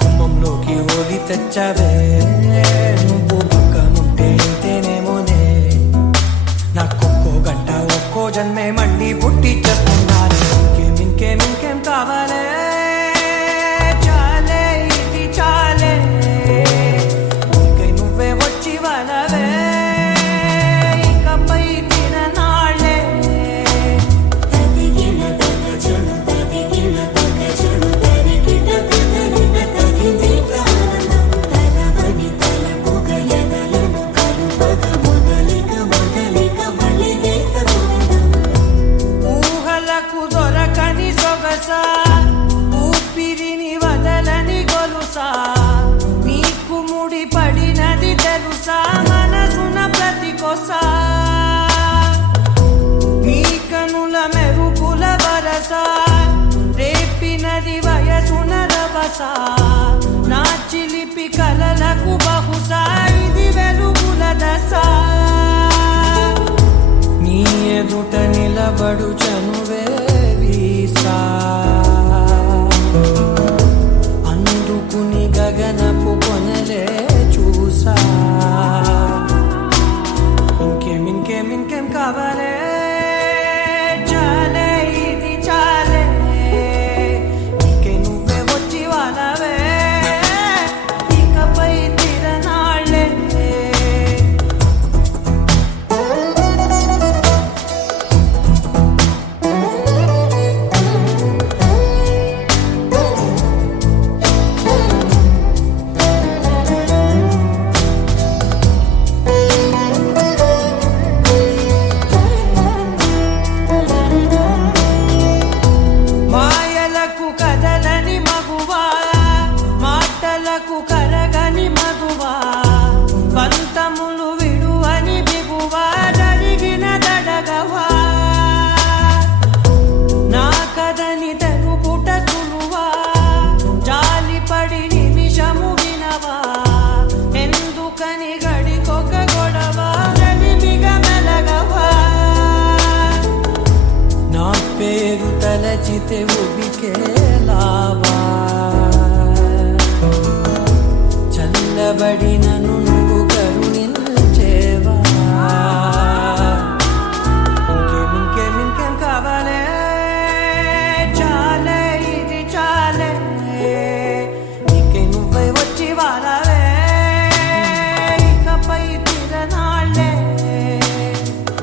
గుమ్మంలోకి ఓలి తెచ్చావే నువ్వు పక్కనుంటే ఇంతేనేమోనే నాకొక్కో గంట ఒక్కో జన్మే మళ్ళీ పుట్టి చేస్తున్నాను ఇంకేం కావాలే చాలే ఇది చాలే ఇంకై నువ్వే వచ్చి వాళ్ళవే ఇకపై తిననాళ్ళే ఊపిరిని వదలని గొలుసా నీకు ముడి పడినది తెలుసా మనసున ప్రతి కొసా నీ కనుల మెరుపుల వరస రేపినది వయసున రవస నా చిలిపి కలలకు బహుశా ఇది వెలుగుల దశ నీ ఎదుట నిలబడు చనువే అందుకుని గగనపు కొనలే చూసా ఇంకేం కావాలే చాలే ఇది చాలే ఇంకే నువ్వే వచ్చి వాళ్ళవే ఇకపై తిరనాళ్ళే కరగని మగువా పంతములు విడువని బిగువా జరిగిన దడగవా నా కదని తెలుపుట సులువా జాలిపడి నిమిషము వినవా ఎందుకని గడికొక గొడవ రవిమిగ మెలగవా నా పేరు తలచితే ఉబికే లావా చల్లబడిన నువ్వు కరుణించేవా ఇంకేం కావాలే చాలే ఇది చాలే ఇంకే నువ్వే వచ్చి వాళ్ళవే ఇకపై తిరనాళ్ళే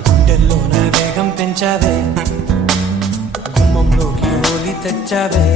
గుండెల్లోన వేగం పెంచావే గుమ్మంలోకి ఓలి తెచ్చావే